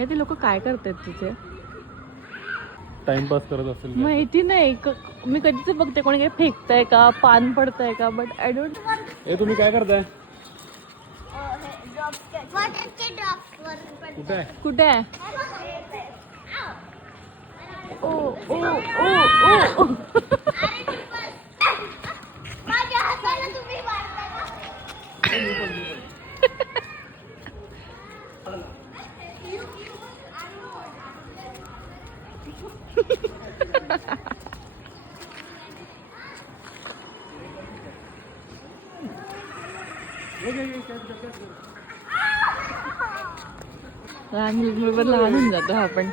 हे ते लोक काय करतात तिथे टाइमपास करत असेल. माहिती नाही. मी कधीच बघते कोणी काही फेकताय का पान पडतंय का बट आय डोंट. हे तुम्ही काय करताय? कुठे आहे? ओ ओ ओ ओ लहान मुलं लहान होऊन जातो हा पण.